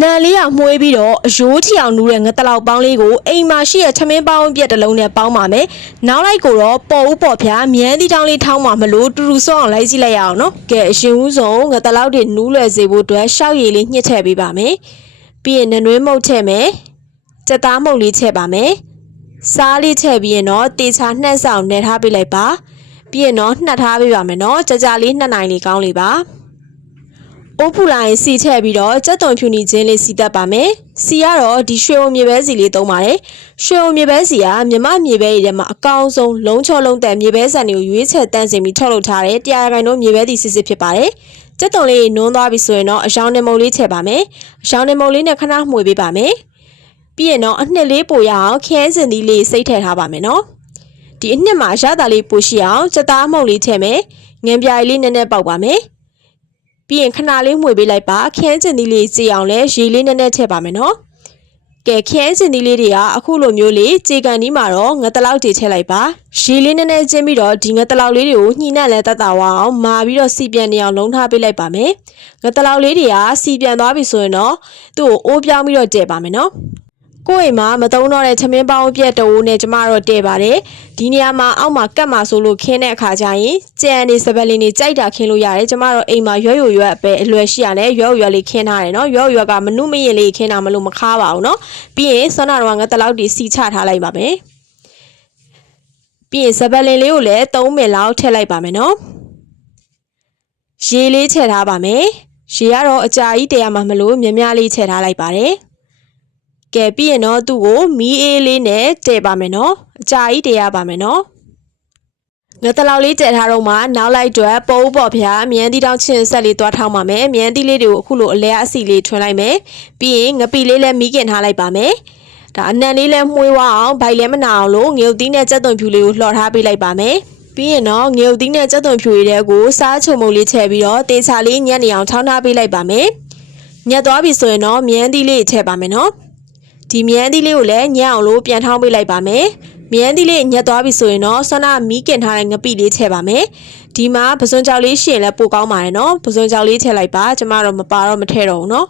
နန်လေးကမှုေးပြီးတော့အရိုးထီအောင်နူးတဲ့ငတလောက်ပေါင်းလေးကိုအိမ်မှာရှိတဲ့ထမင်းပေါင်းပြက်တစ်လုံးနဲ့ပေါင်းပါမယ်။နောက်လိုက်ကိုတော့ပေါ်ဦးပေါ်ဖျားမြန်းသီးတောင်းလေးထောင်းမှာမလို့တူတူဆော့အောင်လိုက်ကြည့်လိုက်ရအောင်နော်။ကဲအရှင်ဦးဆုံးငတလောက်တွေနူးလွယ်စေဖို့အတွက်ရှောက်ရည်လေးညှစ်ထည့်ပေးပါမယ်။ပြီးရင်နနွေးမုတ်ထည့်မယ်။ကြက်သားမုတ်လေးထည့်ပါမယ်။စားလေးထည့်ပြီးရင်တော့တေချာနှက်ဆောင်နယ်ထားပေးလိုက်ပါ။ပြီးရင်တော့နှက်ထားပေးပါမယ်နော်။ကြာလေး2နိုင်လေးကောင်းလေးပါ။အိုးဖူလိုင်းစီထည့်ပြီးတော့ကြက်သွန်ဖြူနီချင်းလေးစီတက်ပါမယ်။စီကတော့ဒီရွှေဝမြေပဲစီလေးသုံးပါတယ်။ရွှေဝမြေပဲစီကမြမမြေပဲတွေထဲမှာအကောင်းဆုံးလုံးချောလုံးတဲ့မြေပဲဆန်တွေကိုရွေးချယ်တန်းစင်ပြီးထုတ်လုပ်ထားတဲ့100ရာခိုင်နှုန်းမြေပဲတီစစ်စစ်ဖြစ်ပါတယ်။ကြက်သွန်လေးနွန်းသွားပြီဆိုရင်တော့အယောင်နဲ့မုံလေးထည့်ပါမယ်။အယောင်နဲ့မုံလေးနဲ့ခဏမှွေပေးပါမယ်။ပြီးရင်တော့အနှစ်လေးပိုရအောင်ခင်းစင်သီးလေးစိတ်ထည့်ထားပါမယ်နော်။ဒီအနှစ်မှာရတာလေးပိုရှိအောင်ကြက်သားမုံလေးထည့်မယ်။ငင်ပြားလေးနည်းနည်းပေါက်ပါမယ်။ပြီးရင်ခဏလေးမှွေပေးလိုက်ပါခင်းစင်သီးလေးကြေအောင်လဲရေလေးနည်းနည်းထည့်ပါမယ်နော်ကဲခင်းစင်သီးလေးတွေကအခုလိုမျိုးလေးကြေကန်ဒီမှာတော့ငတလောက်တွေထည့်လိုက်ပါရေလေးနည်းနည်းကျင်းပြီးတော့ဒီငတလောက်လေးတွေကိုညှိနှက်လဲတတ်တာဝအောင်မာပြီးတော့စီပြန်နေအောင်လုံးထားပေးလိုက်ပါမယ်ငတလောက်လေးတွေကစီပြန်သွားပြီဆိုရင်တော့သူ့ကိုအိုးပြောင်းပြီးတော့တည့်ပါမယ်နော်ကိုယ့်အိမ်မှာမသုံးတော့တဲ့သမင်းပေါင်းပြက်တိုးနဲ့ကျမတော့တည့်ပါတယ်ဒီနေရာမှာအောက်မှာကတ်မှာဆိုလို့ခင်းတဲ့အခါကျရင်ကြံနေစပက်လေးနေကြိုက်တာခင်းလို့ရတယ်ကျမတော့အိမ်မှာရွက်ရွက်ပဲအလွယ်ရှိရတယ်ရွက်လေးခင်းထားတယ်နော်ရွက်ကမနုမရင်လေးခင်းတာမလို့မခါပါဘူးနော်ပြီးရင်ဆောနာတော့ငါတလောက်တီစီချထားလိုက်ပါမယ်ပြီးရင်စပက်လေးကိုလည်း3မိနစ်လောက်ထည့်လိုက်ပါမယ်နော်ရေလေးထည့်ထားပါမယ်ရေကတော့အကြာကြီးတည်ရမှာမလို့မြများလေးထည့်ထားလိုက်ပါတယ်ကဲပြီးရင်တော့သူ့ကိုမီးအေးလေးနဲ့တည့်ပါမယ်နော်အကြာကြီးတည့်ရပါမယ်နော်ငတလောက်လေးတည့်ထားတော့မှနောက်လိုက်အတွက်ပိုးပေါ်ဖျားမြန်းသီးတောင်းချင်းဆက်လေးသွားထောင်းပါမယ်မြန်းသီးလေးတွေကိုအခုလိုအလဲအစီလေးထွန်းလိုက်မယ်ပြီးရင်ငပီလေးလည်းမီးကင်ထားလိုက်ပါမယ်ဒါအနံလေးလည်းမှုေးဝအောင်ဗိုက်လည်းမနာအောင်လို့ငရုတ်သီးနဲ့ကြက်သွန်ဖြူလေးကိုလှော်ထားပေးလိုက်ပါမယ်ပြီးရင်တော့ငရုတ်သီးနဲ့ကြက်သွန်ဖြူရည်တွေကိုစားချုံမုံလေးထည့်ပြီးတော့တေချာလေးညက်နေအောင်ထောင်းထားပေးလိုက်ပါမယ်ညက်သွားပြီဆိုရင်တော့မြန်းသီးလေးထည့်ပါမယ်နော်ဒီမြန်းသီးလေးကိုလည်းညက်အောင်လို့ပြန်ထောင်းပေးလိုက်ပါမယ်မြန်းသီးလေးညက်သွားပြီဆိုရင်တော့ဆွမ်းနာမီးကင်ထားတဲ့ငပိလေးထည့်ပါမယ်ဒီမှာပစွန်ကြောက်လေးရှိရင်လည်းပိုကောင်းပါတယ်နော်ပစွန်ကြောက်လေးထည့်လိုက်ပါကျမတော့မပါတော့မထည့်တော့ဘူးနော်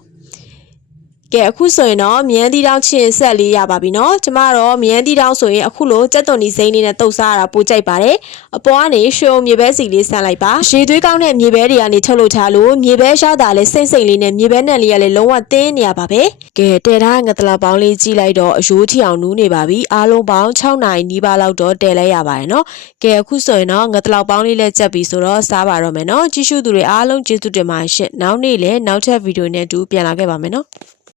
ကဲအခုဆိုရင်တော့မြန်းသီးတောင်းချင်းဆက်လေးရပါပြီနော်ကျမတော့မြန်းသီးတောင်းဆိုရင်အခုလိုကြက်သွန်ဒီစိမ့်လေးနဲ့တုပ်စားရတာပိုကြိုက်ပါတယ်အပေါ်ကနေရွှေမြေပဲစီလေးဆန်းလိုက်ပါရေသွေးကောင်းတဲ့မြေပဲတွေကနေထုတ်လုပ်ထားလို့မြေပဲရတာလဲစိမ့်စိမ့်လေးနဲ့မြေပဲနဲ့လေးကလည်းလုံးဝတင်းနေရပါပဲကဲတဲထားငတလာပေါင်းလေးကြည့်လိုက်တော့အရိုးထီအောင်နူးနေပါပြီအားလုံးပေါင်း6နိုင်နီးပါးလောက်တော့တဲလဲရပါတယ်နော်ကဲအခုဆိုရင်တော့ငတလောက်ပေါင်းလေးလည်းကြက်ပြီဆိုတော့စားပါတော့မယ်နော်ကြည့်ရှုသူတွေအားလုံးကျေးဇူးတင်ပါတယ်ရှင့်နောက်နေ့လည်းနောက်ထပ်ဗီဒီယိုနဲ့အတူပြန်လာခဲ့ပါမယ်နော်